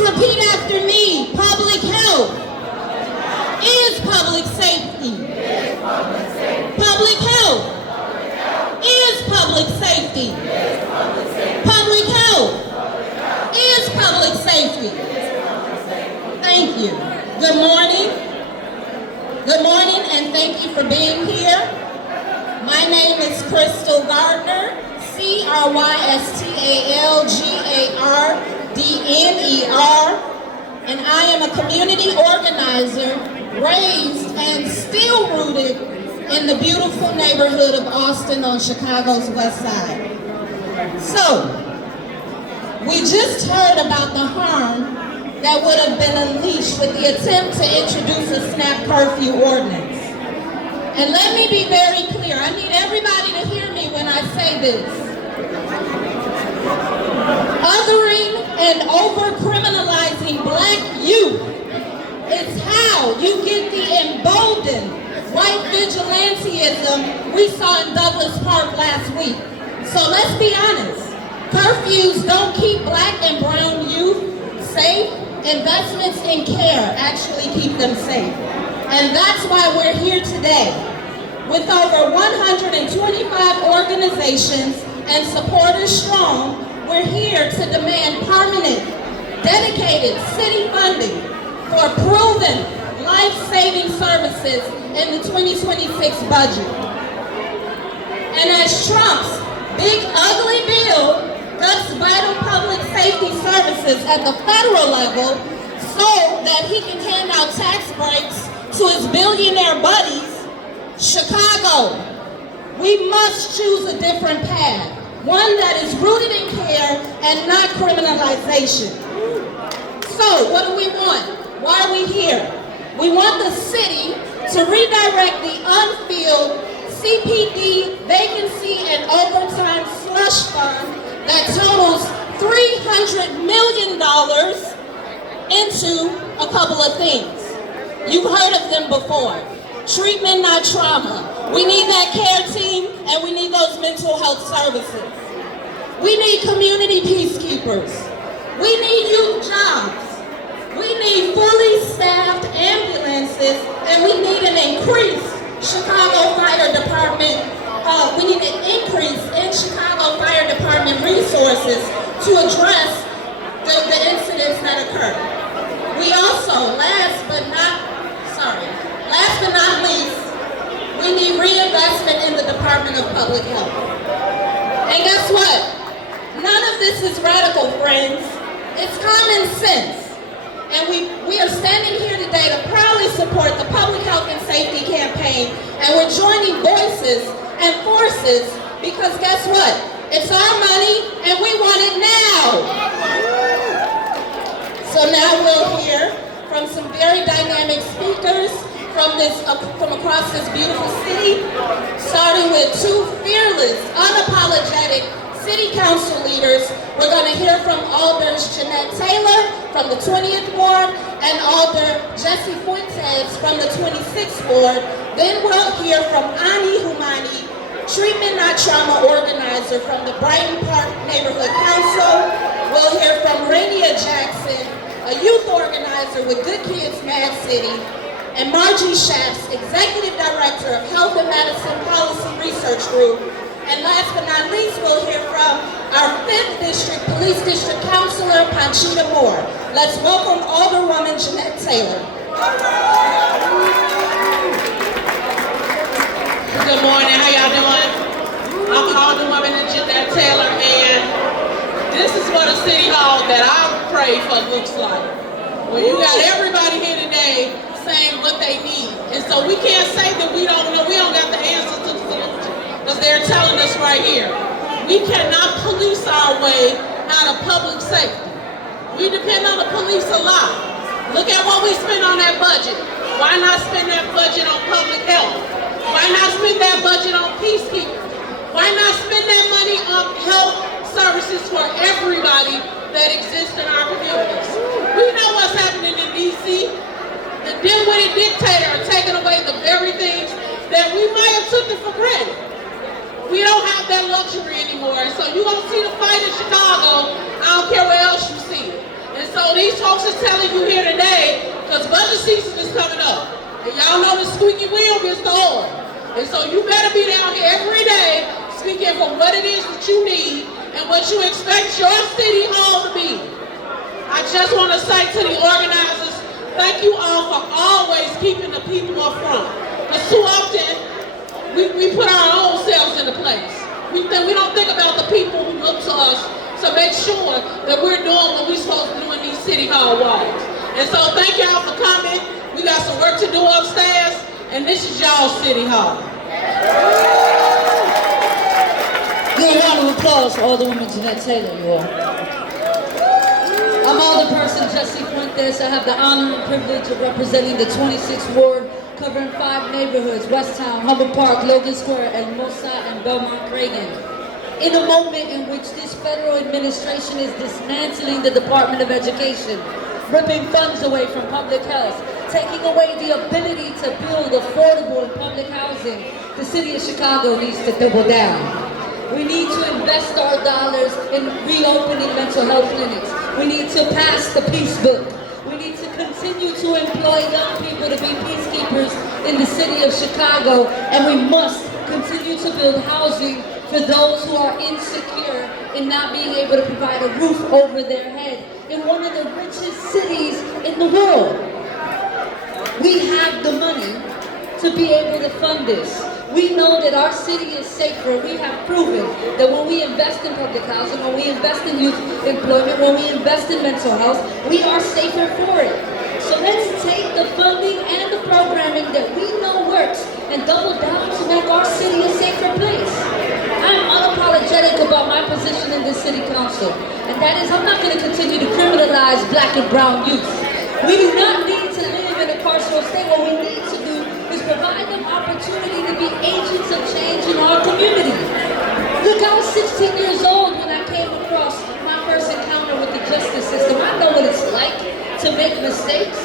repeat after me. Public health is public safety. Public health is public safety. Public health is public safety. Thank you. Good morning. Good morning, and thank you for being here. My name is Crystal Gardner, CrystalGardner, and I am a community organizer raised and still rooted in the beautiful neighborhood of Austin on Chicago's west side. So, we just heard about the harm that would have been unleashed with the attempt to introduce a snap curfew ordinance. And let me be very clear, I need everybody to hear me when I say this. Othering and over-criminalizing black youth is how you get the emboldened white vigilantism we saw in Douglas Park last week. So let's be honest, curfews don't keep black and brown youth safe. Investments in care actually keep them safe. And that's why we're here today. With over 125 organizations and supporters strong, we're here to demand permanent, dedicated city funding for proven life-saving services in the 2026 budget. And as Trump's big ugly bill cuts vital public safety services at the federal level so that he can hand out tax breaks to his billionaire buddies, Chicago, we must choose a different path, one that is rooted in care and not criminalization. So, what do we want? Why are we here? We want the city to redirect the unfilled CPD, vacancy, and overtime slush fund that totals $300 million into a couple of things. You've heard of them before. Treatment, not trauma. We need that care team, and we need those mental health services. We need community peacekeepers. We need youth jobs. We need fully staffed ambulances, and we need an increased Chicago Fire Department. We need an increase in Chicago Fire Department resources to address the incidents that occur. We also, last but not least, we need reinvestment in the Department of Public Health. And guess what? None of this is radical, friends. It's common sense. And we are standing here today to proudly support the Public Health and Safety Campaign, and we're joining voices and forces because guess what? It's our money and we want it now. So now we'll hear from some very dynamic speakers from across this beautiful city, starting with two fearless, unapologetic city council leaders. We're going to hear from Alders Jeanette Taylor from the 20th Ward and Alder Jesse Fuentes from the 26th Ward. Then we'll hear from Ani Humani, treatment not trauma organizer from the Brighton Park Neighborhood Council. We'll hear from Rania Jackson, a youth organizer with Good Kids Mad City, and Margie Shafts, executive director of Health and Medicine Policy Research Group. And last but not least, we'll hear from our 5th District Police District Councilor, Panchita Moore. Let's welcome Alderwoman Jeanette Taylor. Good morning, how y'all doing? I'm Alderwoman Jeanette Taylor, and this is what a city hall that I pray for looks like. Well, you got everybody here today saying what they need. And so we can't say that we don't know, we don't got the answers to the solution, because they're telling us right here. We cannot police our way out of public safety. We depend on the police a lot. Look at what we spend on that budget. Why not spend that budget on public health? Why not spend that budget on peacekeepers? Why not spend that money on health services for everybody that exists in our communities? We know what's happening in D.C. The dim-witted dictator are taking away the very things that we might have taken for granted. We don't have that luxury anymore. And so you're going to see the fight in Chicago. I don't care where else you see it. And so these folks is telling you here today, because budget season is coming up. And y'all know the squeaky wheel gets the oil. And so you better be down here every day speaking for what it is that you need and what you expect your city hall to be. I just want to say to the organizers, thank you all for always keeping the people up front. Because too often, we put our own selves into place. We don't think about the people who look to us to make sure that we're doing what we're supposed to do in these city hall walls. And so thank y'all for coming. We got some work to do upstairs, and this is y'all's city hall. Give a round of applause for Alderwoman Jeanette Taylor, you all. I'm Alderperson Jesse Fuentes. I have the honor and privilege of representing the 26th Ward, covering 5 neighborhoods: Westtown, Humber Park, Logan Square, El Mosa, and Belmont Reagan. In a moment in which this federal administration is dismantling the Department of Education, ripping funds away from public health, taking away the ability to build affordable and public housing, the city of Chicago needs to double down. We need to invest our dollars in reopening mental health clinics. We need to pass the peace book. We need to continue to employ young people to be peacekeepers in the city of Chicago, and we must continue to build housing for those who are insecure in not being able to provide a roof over their head in one of the richest cities in the world. We have the money to be able to fund this. We know that our city is safer. We have proven that when we invest in public housing, when we invest in youth employment, when we invest in mental health, we are safer for it. So let's take the funding and the programming that we know works and double down to make our city a safer place. I'm unapologetic about my position in this city council, and that is I'm not going to continue to criminalize black and brown youth. We do not need to live in a carceral state. What we need to do is provide them opportunity to be agents of change in our community. Look, I was 16 years old when I came across my first encounter with the justice system. I know what it's like to make mistakes,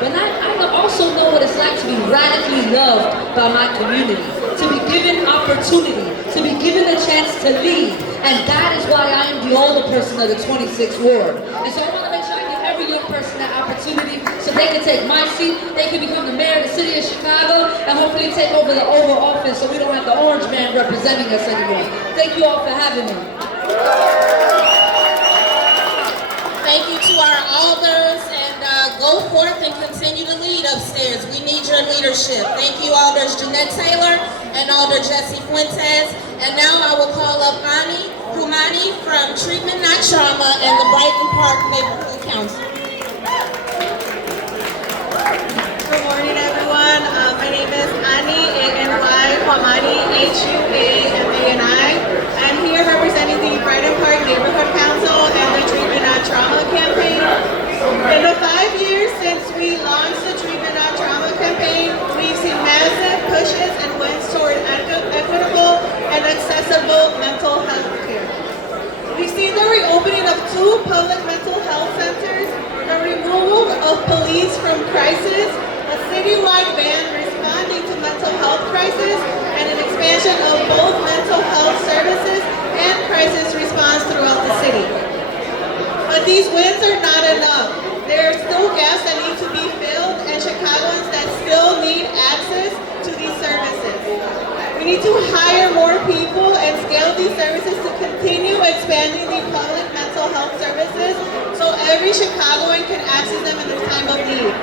but I also know what it's like to be radically loved by my community, to be given opportunity, to be given a chance to lead, and that is why I am the older person of the 26th Ward. And so I want to make sure I give every young person that opportunity so they can take my seat, they can become the mayor of the city of Chicago, and hopefully take over the Oval Office so we don't have the orange man representing us anymore. Thank you all for having me. Thank you to our alders, and go forth and continue to lead upstairs. We need your leadership. Thank you, Alders Jeanette Taylor and Alder Jesse Fuentes. And now I will call up Ani Kumani from Treatment Not Trauma and the Brighton Park Neighborhood Council. Good morning, everyone. My name is Ani, A-N-Y, Kwamani, H-U-A-M-A-N-I. I'm here representing the Brighton Park Neighborhood Council and the Treatment Not Trauma campaign. In the 5 years since we launched the Treatment Not Trauma campaign, we've seen massive pushes and wins toward equitable and accessible mental health care. We've seen the reopening of 2 public mental health centers, the removal of police from crisis, a citywide ban responding to mental health crisis, and an expansion of both mental health services and crisis response throughout the city. But these wins are not enough. There are still gaps that need to be filled and Chicagoans that still need access to these services. We need to hire more people and scale these services to continue expanding the public mental health services so every Chicagoan can access them in their time of need.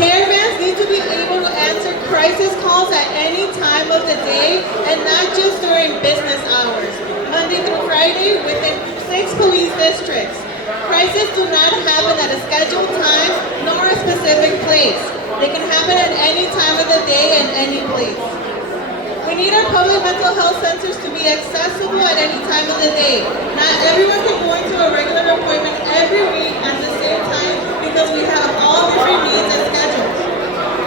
Caravans need to be able to answer crisis calls at any time of the day and not just during business hours, Monday through Friday within 6 police districts. Crises do not happen at a scheduled time nor a specific place. They can happen at any time of the day and any place. We need our public mental health centers to be accessible at any time of the day. Not everyone can go into a regular appointment every week at the same time because we have all different needs and schedules.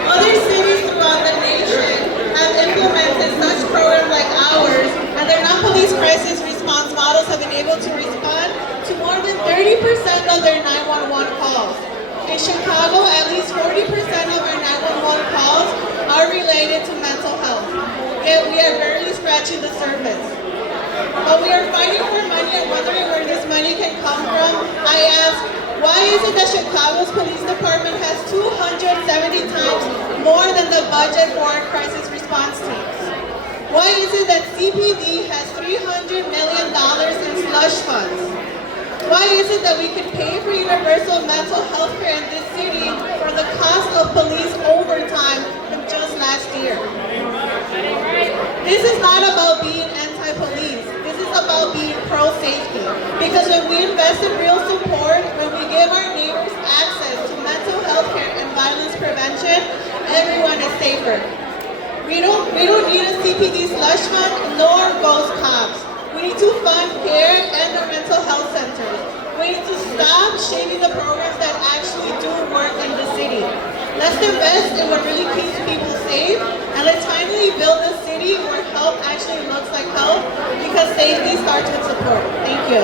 Other cities throughout the nation have implemented such programs like ours, and their non-police crisis response models have been able to respond to more than 30% of their 911 calls. In Chicago, at least 40% of our 911 calls are related to mental health. Yet we are barely scratching the surface. But we are fighting for money and wondering where this money can come from. I ask, why is it that Chicago's police department has 270 times more than the budget for our crisis response teams? Why is it that CPD has $300 million in slush funds? Why is it that we could pay for universal mental health care in this city for the cost of police overtime from just last year? This is not about being anti-police. This is about being pro-safety. Because when we invest in real support, when we give our neighbors access to mental health care and violence prevention, everyone is safer. We don't need a CPD slush fund nor ghost cops. We need to fund care and our mental health centers. We need to stop shaming the programs that actually do work in the city. Let's invest in what really keeps people safe, and let's finally build a city where help actually looks like help, because safety starts with support. Thank you.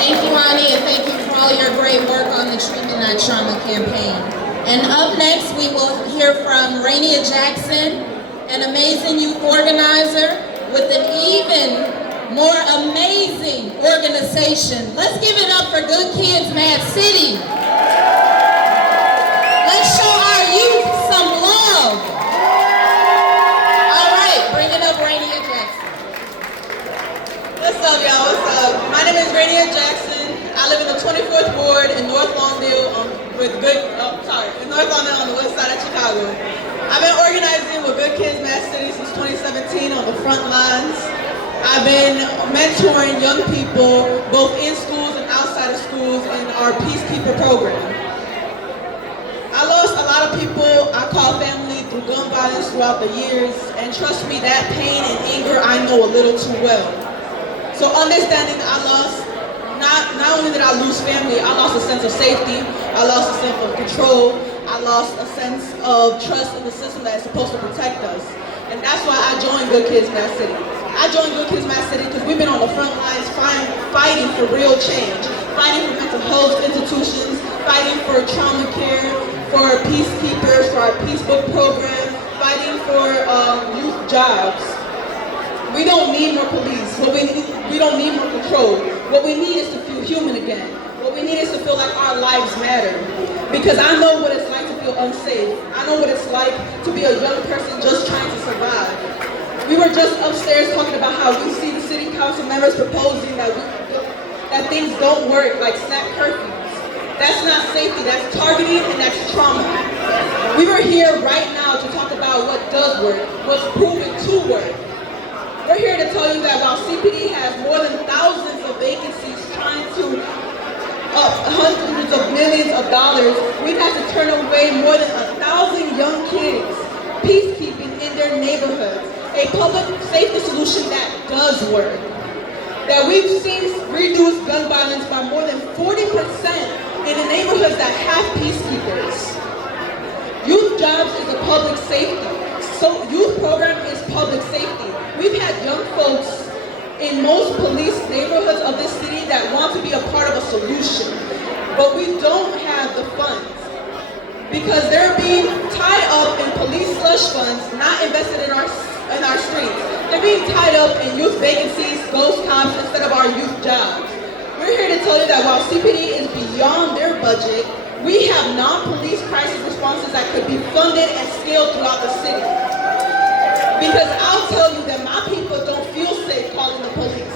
Thank you, Ani, and thank you for all your great work on the Treatment Not Trauma campaign. And up next, we will hear from Rainia Jackson, an amazing youth organizer with an even more amazing organization. Let's give it up for Good Kids Mad City. Let's show our youth some love. All right, bring it up, Rainia Jackson. What's up, y'all? What's up? My name is Rainia Jackson. I live in the 24th Ward in North Longdale in North Longdale on the west side of Chicago. I've been organizing with Good Kids Mad City since 2017 on the front lines. I've been mentoring young people both in schools and outside of schools in our Peacekeeper program. I lost a lot of people I call family through gun violence throughout the years, and trust me, that pain and anger I know a little too well. So understanding I lost, not only did I lose family, I lost a sense of safety, I lost a sense of control, I lost a sense of trust in the system that is supposed to protect us. And that's why I joined Good Kids Mad City. I joined Good Kids Mad City because we've been on the front lines fighting for real change, fighting for mental health institutions, fighting for trauma care, for peacekeepers, for our Peace Book program, fighting for youth jobs. We don't need more police. We don't need more control. What we need is to feel human again. What we need is to feel like our lives matter. Because I know what it's like to feel unsafe. I know what it's like to be a young person just trying to survive. We were just upstairs talking about how we see the city council members proposing that things don't work, like snap curfews. That's not safety, that's targeting, and that's trauma. We were here right now to talk about what does work, what's proven to work. We're here to tell you that while CPD has more than thousands of vacancies trying to up hundreds of millions of dollars, we've had to turn away more than 1,000 young kids peacekeeping in their neighborhoods. A public safety solution that does work. That we've seen reduce gun violence by more than 40% in the neighborhoods that have peacekeepers. Youth jobs is a public safety. So youth program is public safety. We've had young folks in most police neighborhoods of this city that want to be a part of a solution, but we don't have the funds because they're being tied up in police slush funds, not invested in our streets. They're being tied up in youth vacancies, ghost cops, instead of our youth jobs. We're here to tell you that while CPD is beyond their budget, we have non-police crisis responses that could be funded and scaled throughout the city. Because I'll tell you that my people don't feel safe calling the police.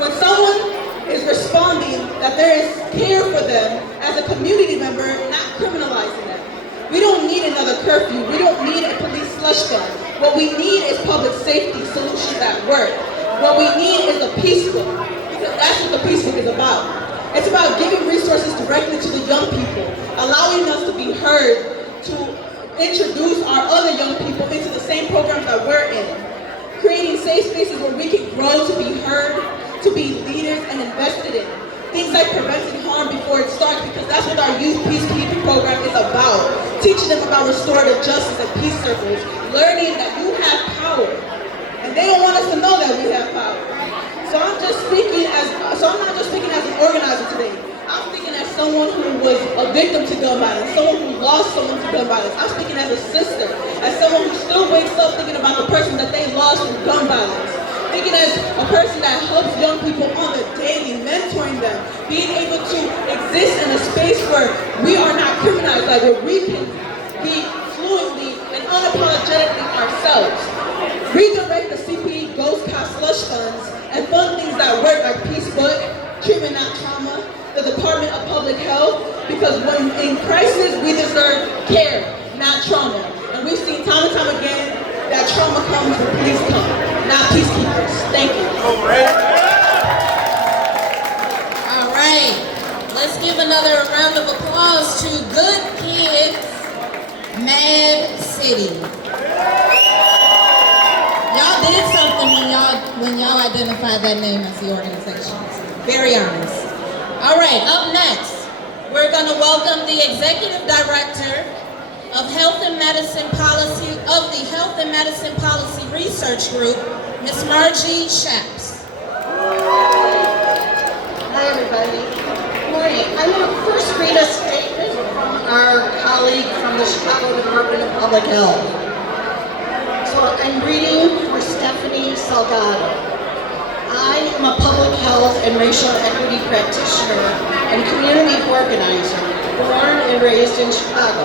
When someone is responding, that there is care for them as a community member, not criminalizing them. We don't need another curfew. We don't need a police slush fund. What we need is public safety solutions that work. What we need is a Peace Book, because that's what the Peace Book is about. It's about giving resources directly to the young people, allowing us to be heard, to introduce our other young people into the same programs that we're in, creating safe spaces where we can grow to be heard, to be leaders and invested in. Things like preventing harm before it starts, because that's what our youth peacekeeping program is about. Teaching them about restorative justice and peace circles, learning that you have power. And they don't want us to know that we have power. So I'm not just speaking as an organizer today. I'm speaking as someone who was a victim to gun violence, someone who lost someone to gun violence. I'm speaking as a sister, as someone who still wakes up thinking about the person that they lost through gun violence. Thinking as a person that helps young people on the daily, mentoring them, being able to exist in a space where we are not criminalized, like where we can be fluently and unapologetically ourselves. Redirect the CPD Ghost Cost Slush funds and fund things that work like Peace Book, Treatment Not Trauma, the Department of Public Health, because when in crisis, we deserve care, not trauma. And we've seen time and time again that trauma comes when police come, not peacekeepers. Thank you. All right. Let's give another round of applause to Good Kids, Mad City. Y'all did something when y'all identified that name as the organization. Very honest. All right, up next, we're going to welcome the Executive Director of Health and Medicine Policy of the Health and Medicine Policy Research Group, Ms. Margie Shaps. Hi, everybody. Good morning. I'm going to first read a statement from our colleague from the Chicago Department of Public Health. So I'm reading for Stephanie Salgado. I am a public health and racial equity practitioner and community organizer, born and raised in Chicago.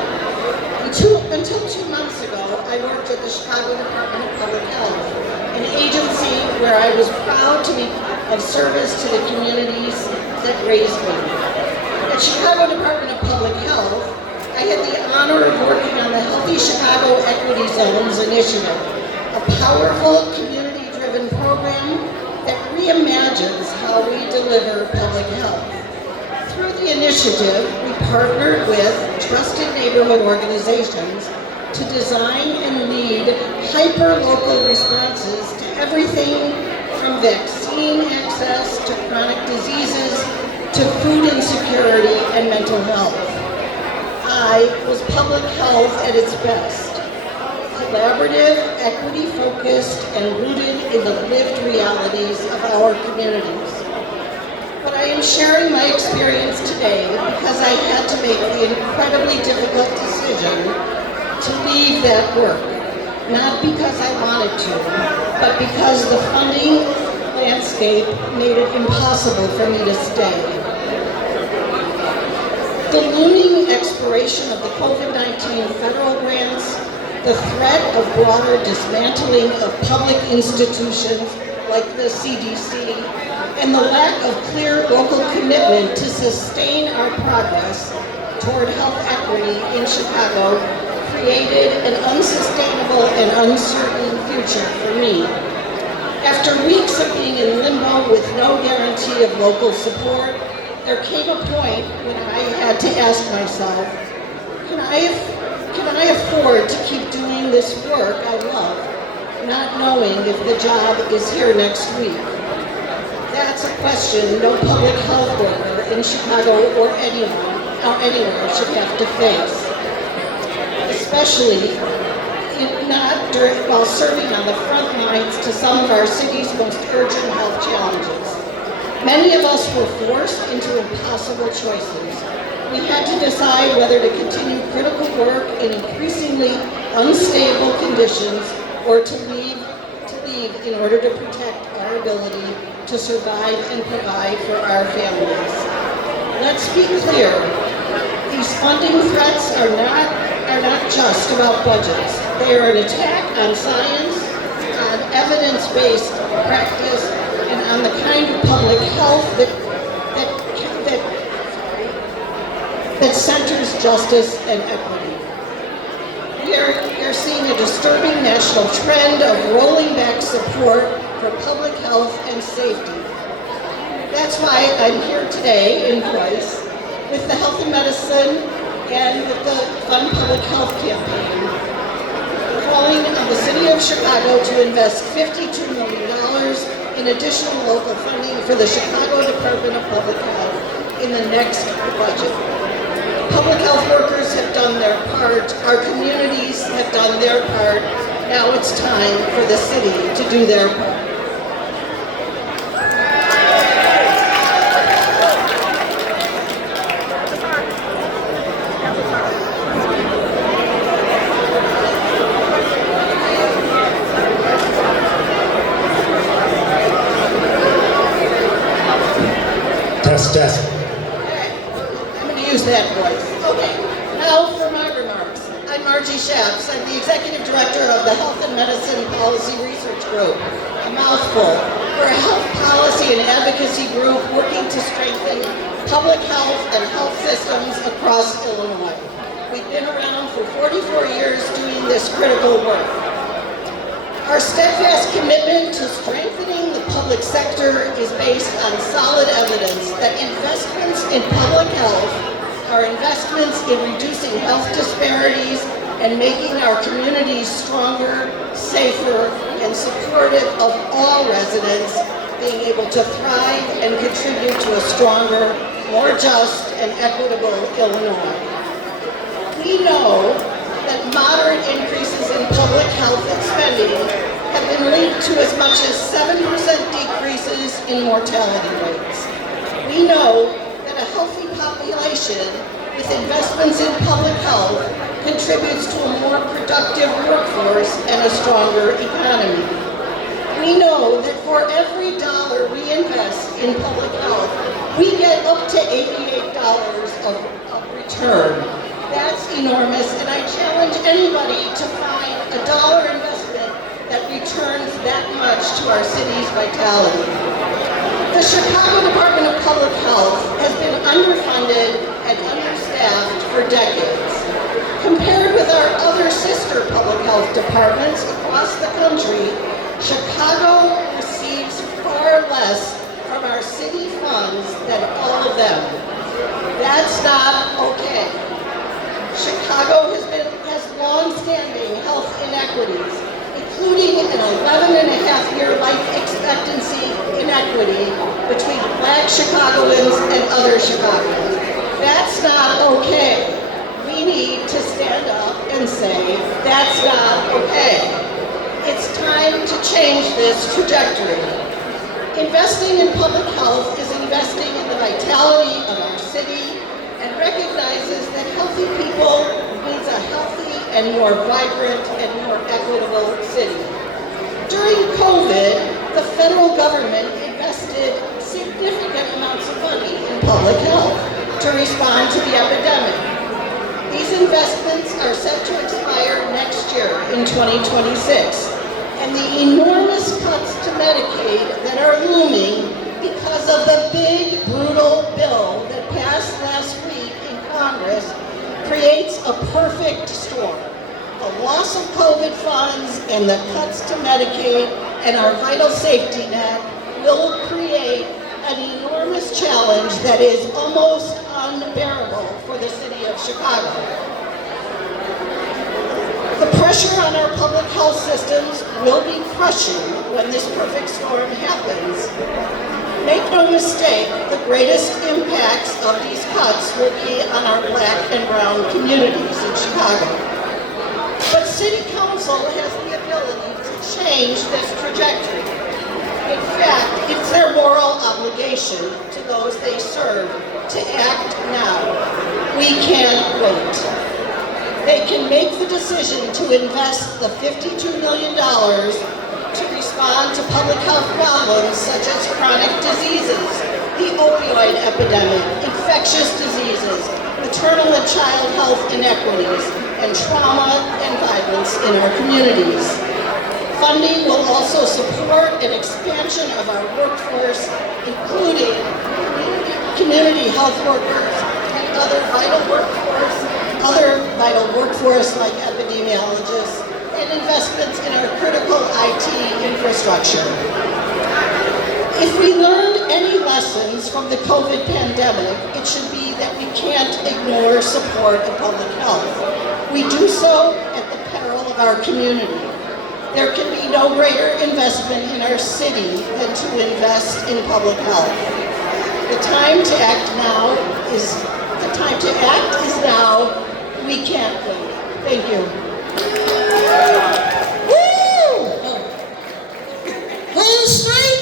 Until 2 months ago, I worked at the Chicago Department of Public Health, an agency where I was proud to be of service to the communities that raised me. At Chicago Department of Public Health, I had the honor of working on the Healthy Chicago Equity Zones initiative, a powerful community-driven program that reimagines how we deliver public health. Through the initiative, we partnered with trusted neighborhood organizations to design and lead hyper-local responses to everything from vaccine access to chronic diseases to food insecurity and mental health. I was public health at its best, collaborative, equity-focused, and rooted in the lived realities of our communities. But I am sharing my experience today because I had to make the incredibly difficult decision to leave that work. Not because I wanted to, but because the funding landscape made it impossible for me to stay. The looming expiration of the COVID-19 federal grants, the threat of broader dismantling of public institutions like the CDC, and the lack of clear local commitment to sustain our progress toward health equity in Chicago created an unsustainable and uncertain future for me. After weeks of being in limbo with no guarantee of local support, there came a point when I had to ask myself, can I afford to keep doing this work I love, not knowing if the job is here next week? That's a question no public health worker in Chicago or anywhere should have to face, especially while serving on the front lines to some of our city's most urgent health challenges. Many of us were forced into impossible choices. We had to decide whether to continue critical work in increasingly unstable conditions or to leave in order to protect our ability to survive and provide for our families. Let's be clear, these funding threats are not just about budgets. They are an attack on science, on evidence-based practice, and on the kind of public health that centers justice and equity. We are seeing a disturbing national trend of rolling back support for public health and safety. That's why I'm here today in voice with the Health and Medicine and with the Fund Public Health campaign, calling on the City of Chicago to invest $52 million in additional local funding for the Chicago Department of Public Health in the next budget. Public health workers have done their part, our communities have done their part, now it's time for the city to do their part. Test. I'm going to use that voice. Okay, now for my remarks. I'm Margie Schaps. I'm the Executive Director of the Health and Medicine Policy Research Group, a mouthful. We're a health policy and advocacy group working to strengthen public health and health systems across Illinois. We've been around for 44 years doing this critical work. Our steadfast commitment to strengthening the public sector is based on solid evidence that investments in public health are investments in reducing health disparities and making our communities stronger, safer, and supportive of all residents being able to thrive and contribute to a stronger, more just, and equitable Illinois. We know that moderate increases in public health spending have been linked to as much as 7% decreases in mortality rates. We know that a healthy population with investments in public health contributes to a more productive workforce and a stronger economy. We know that for every dollar we invest in public health, we get up to $88 of return. That's enormous, and I challenge anybody to find a dollar investment that returns that much to our city's vitality. The Chicago Department of Public Health has been underfunded and understaffed for decades. Compared with our other sister public health departments across the country, Chicago receives far less from our city funds than all of them. That's not okay. Chicago has long-standing health inequities, including an 11.5-year life expectancy inequity between Black Chicagoans and other Chicagoans. That's not okay. We need to stand up and say, that's not okay. It's time to change this trajectory. Investing in public health is investing in the vitality of our city and recognizes that healthy people means a healthy and more vibrant and more equitable city. During COVID, the federal government invested significant amounts of money in public health to respond to the epidemic. These investments are set to expire next year in 2026, and the enormous cuts to Medicaid that are looming because of the big, brutal bill that passed last week in Congress creates a perfect storm. The loss of COVID funds and the cuts to Medicaid and our vital safety net will create an enormous challenge that is almost unbearable for the city of Chicago. The pressure on our public health systems will be crushing when this perfect storm happens. Make no mistake, the greatest impacts of these cuts will be on our Black and brown communities in Chicago. But City Council has the ability to change this trajectory. In fact, it's their moral obligation to those they serve to act now. We can't wait. They can make the decision to invest the $52 million to respond to public health problems such as chronic diseases, the opioid epidemic, infectious diseases, maternal and child health inequities, and trauma and violence in our communities. Funding will also support an expansion of our workforce, including community health workers and other vital workforce like epidemiologists, and investments in our critical IT infrastructure. If we learned any lessons from the COVID pandemic, it should be that we can't ignore support of public health. We do so at the peril of our community. There can be no greater investment in our city than to invest in public health. The time to act is now. We can't wait. Thank you. Whole street?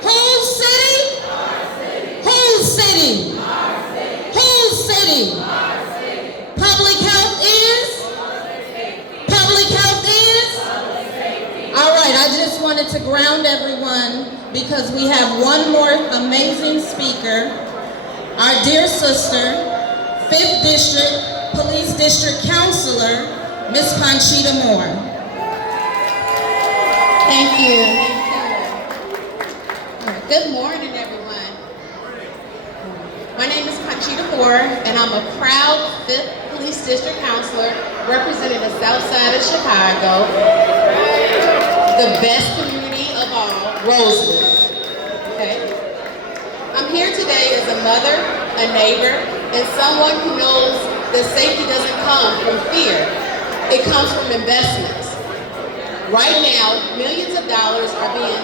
Whole city? Whole city? Whole city? Public health is? Public health is? All right, I just wanted to ground everyone because we have one more amazing speaker, our dear sister, 5th District Police District Counselor, Ms. Conchita Moore. Thank you. Good morning, everyone. My name is Conchita Moore, and I'm a proud 5th Police District Counselor representing the South Side of Chicago, the best community of all, Roseland. Okay? I'm here today as a mother, a neighbor, and someone who knows that safety doesn't come from fear. It comes from investments. Right now, millions of dollars are being,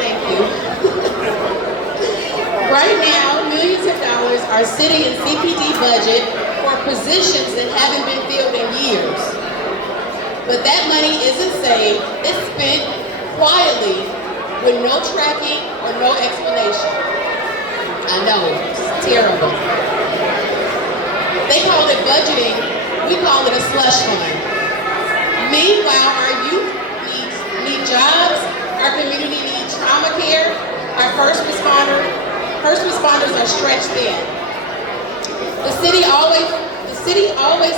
thank you. Right now, millions of dollars are sitting in CPD budget for positions that haven't been filled in years. But that money isn't saved, it's spent quietly with no tracking or no explanation. I know, it's terrible. They call it budgeting, we call it a slush fund. Meanwhile, our youth need jobs, our community needs trauma care, our first responders are stretched thin. The city always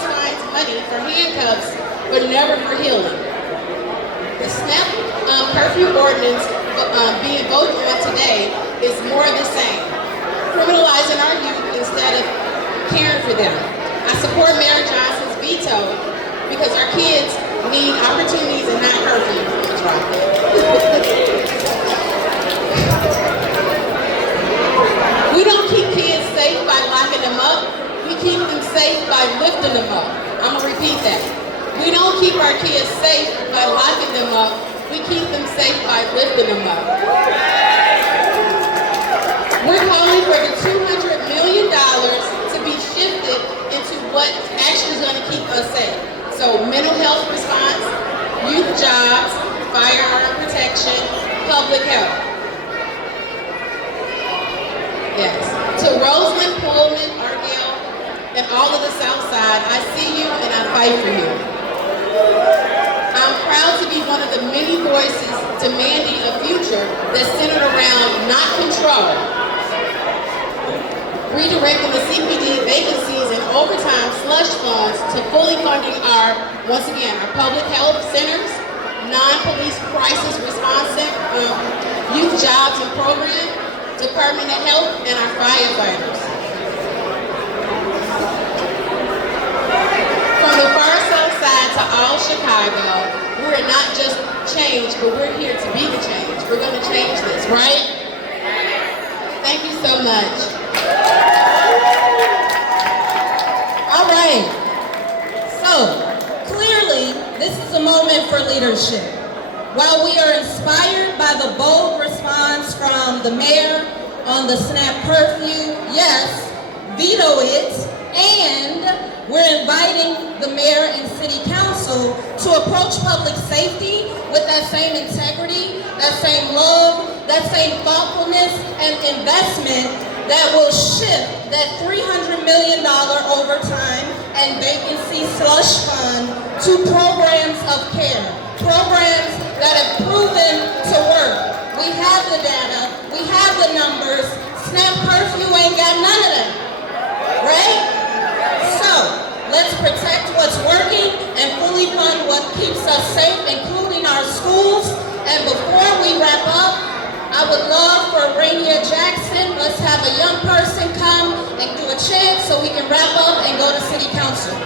finds money for handcuffs, but never for healing. The SNAP curfew ordinance being voted on today is more of the same, criminalizing our youth instead of caring for them. I support Mayor Johnson's veto because our kids need opportunities and not curfew. We don't keep kids safe by locking them up. We keep them safe by lifting them up. I'm gonna repeat that. We don't keep our kids safe by locking them up. We keep them safe by lifting them up. We're calling for the $200 million to be shifted into what actually is gonna keep us safe. So mental health response, youth jobs, firearm protection, public health. Yes. To Roseland, Pullman, Ardell, and all of the South Side, I see you and I fight for you. I'm proud to be one of the many voices demanding a future that's centered around not control. Redirecting the CPD vacancies and overtime slush funds to fully funding our, once again, our public health centers, non-police crisis response youth jobs and programs, Department of Health, and our firefighters. From the far south side to all Chicago, we're not just change, but we're here to be the change. We're going to change this, right? Thank you so much. All right. So, clearly, this is a moment for leadership. While we are inspired by the bold response from the mayor on the SNAP curfew, yes, veto it, and we're inviting the mayor and city council to approach public safety with that same integrity, that same love, that same thoughtfulness and investment that will shift that $300 million overtime and vacancy slush fund to programs of care, programs that have proven to work. We have the data, we have the numbers. SNAP curfew ain't got none of that, right? So, let's protect what's working and fully fund what keeps us safe, including our schools. And before we wrap up, I would love for Rainier Jackson, let's have a young person come and do a chant so we can wrap up and go to City Council.